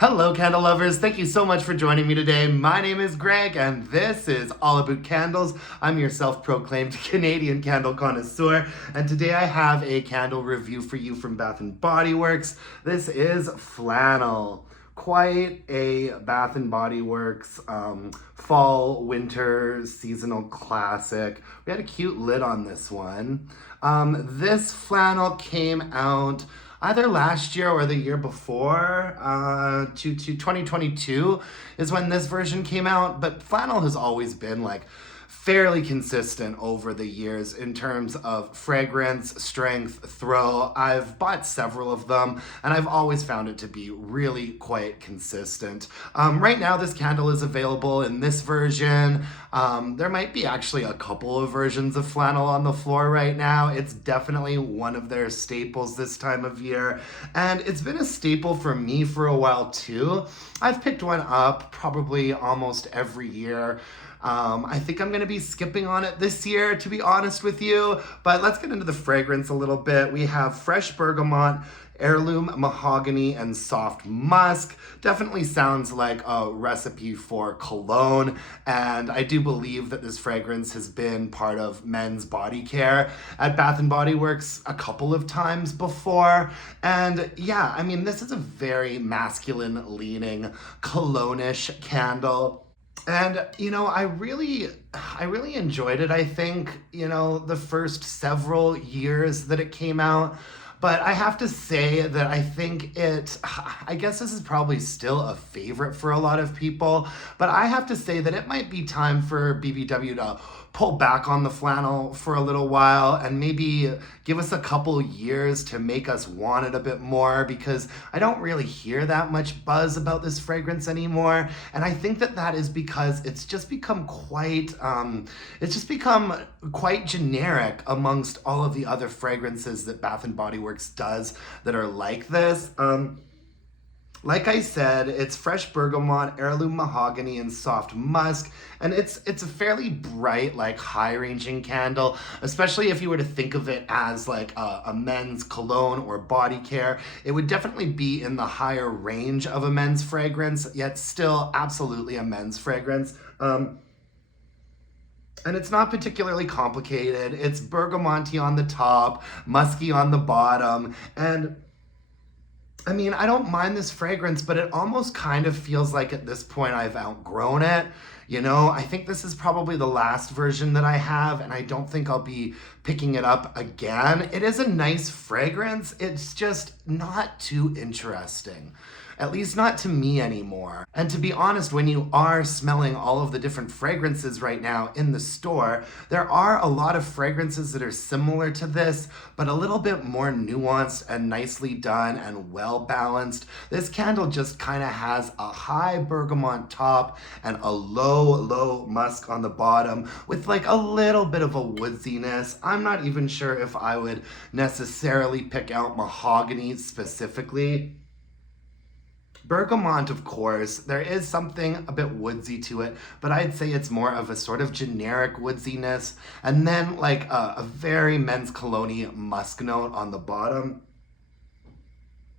Hello, candle lovers. Thank you so much for joining me today. My name is Greg, and this is All About Candles. I'm your self-proclaimed Canadian candle connoisseur, and today I have a candle review for you from Bath & Body Works. This is Flannel. Quite a Bath & Body Works fall, winter, seasonal classic. We had a cute lid on this one. This flannel came out either last year or the year before, to 2022 is when this version came out, but flannel has always been like fairly consistent over the years in terms of fragrance, strength, throw. I've bought several of them and I've always found it to be really quite consistent. Right now this candle is available in this version. There might be actually a couple of versions of flannel on the floor right now. It's definitely one of their staples this time of year, and it's been a staple for me for a while too. I've picked one up probably almost every year. I think I'm going to be skipping on it this year, to be honest with you, but let's get into the fragrance a little bit. We have fresh bergamot, heirloom mahogany, and soft musk. Definitely sounds like a recipe for cologne, and I do believe that this fragrance has been part of men's body care at Bath & Body Works a couple of times before. And yeah, I mean, this is a very masculine leaning cologne-ish candle. And, I really enjoyed it. I think, the first several years that it came out. But I have to say that I guess this is probably still a favorite for a lot of people. But I have to say that it might be time for BBW to pull back on the flannel for a little while and maybe give us a couple years to make us want it a bit more, because I don't really hear that much buzz about this fragrance anymore. And I think that is because it's just become quite generic amongst all of the other fragrances that Bath & Body Works does that are like this. Like I said, it's fresh bergamot, heirloom mahogany, and soft musk, and it's a fairly bright, like high-ranging candle, especially if you were to think of it as like a men's cologne or body care. It would definitely be in the higher range of a men's fragrance, yet still absolutely a men's fragrance. And it's not particularly complicated. It's bergamonty on the top, musky on the bottom, and I mean, I don't mind this fragrance, but it almost kind of feels like at this point I've outgrown it. I think this is probably the last version that I have, and I don't think I'll be picking it up again. It is a nice fragrance. It's just not too interesting. At least not to me anymore. And to be honest, when you are smelling all of the different fragrances right now in the store, there are a lot of fragrances that are similar to this, but a little bit more nuanced and nicely done and well balanced. This candle just kind of has a high bergamot top and a low musk on the bottom with like a little bit of a woodsiness. I'm not even sure if I would necessarily pick out mahogany specifically. Bergamot, of course, there is something a bit woodsy to it, but I'd say it's more of a sort of generic woodsiness, and then like a very men's cologne musk note on the bottom.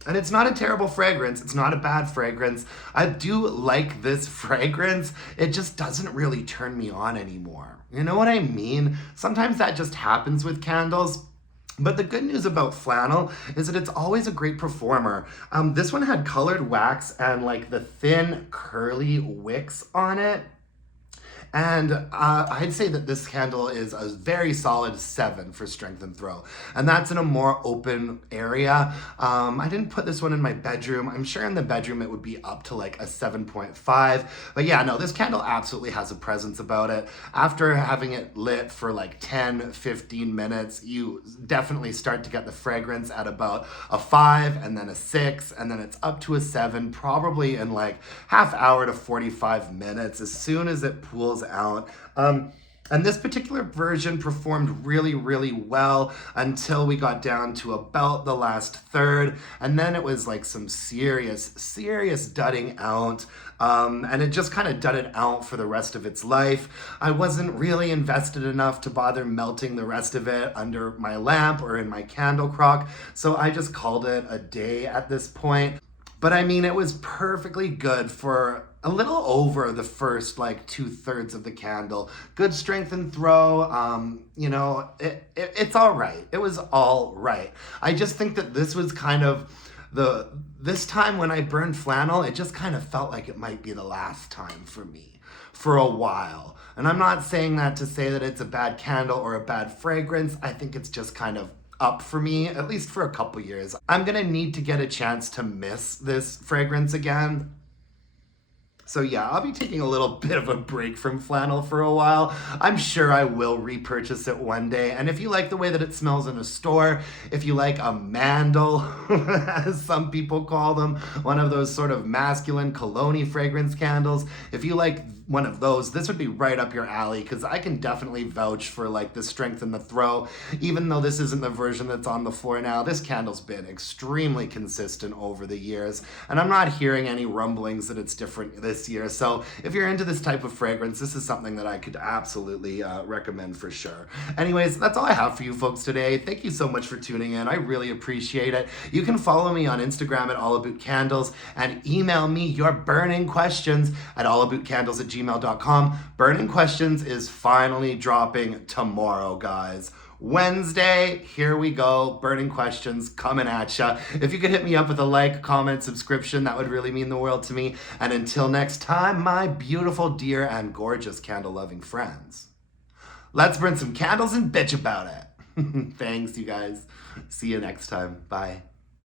And it's not a terrible fragrance. It's not a bad fragrance. I do like this fragrance. It just doesn't really turn me on anymore. You know what I mean? Sometimes that just happens with candles. But the good news about flannel is that it's always a great performer. This one had colored wax and like the thin curly wicks on it. And I'd say that this candle is a very solid 7 for strength and throw. And that's in a more open area. I didn't put this one in my bedroom. I'm sure in the bedroom it would be up to like a 7.5. But yeah, no, this candle absolutely has a presence about it. After having it lit for like 10, 15 minutes, you definitely start to get the fragrance at about a 5 and then a 6, and then it's up to a 7, probably in like half hour to 45 minutes as soon as it pools out. And this particular version performed really, really well until we got down to about the last third. And then it was like some serious dudding out. And it just kind of dudded out for the rest of its life. I wasn't really invested enough to bother melting the rest of it under my lamp or in my candle crock. So I just called it a day at this point. But I mean, it was perfectly good for a little over the first like 2/3 of the candle. Good strength and throw. It's all right. It was all right. I just think that this was kind of this time when I burned flannel, it just kind of felt like it might be the last time for me for a while. And I'm not saying that to say that it's a bad candle or a bad fragrance. I think it's just kind of up for me, at least for a couple years. I'm gonna need to get a chance to miss this fragrance again. So yeah, I'll be taking a little bit of a break from flannel for a while. I'm sure I will repurchase it one day. And if you like the way that it smells in a store, if you like a mandel, as some people call them, one of those sort of masculine cologne fragrance candles, if you like one of those, this would be right up your alley, because I can definitely vouch for like the strength in the throw. Even though this isn't the version that's on the floor now, this candle's been extremely consistent over the years, and I'm not hearing any rumblings that it's different this year. So if you're into this type of fragrance, this is something that I could absolutely recommend for sure. Anyways, that's all I have for you folks today. Thank you so much for tuning in. I really appreciate it. You can follow me on Instagram at allabootcandles and email me your burning questions at allabootcandles@gmail.com. Burning Questions is finally dropping tomorrow, guys. Wednesday, here we go. Burning Questions coming at ya. If you could hit me up with a like, comment, subscription, that would really mean the world to me. And until next time, my beautiful, dear, and gorgeous candle-loving friends, let's burn some candles and bitch about it. Thanks, you guys. See you next time. Bye.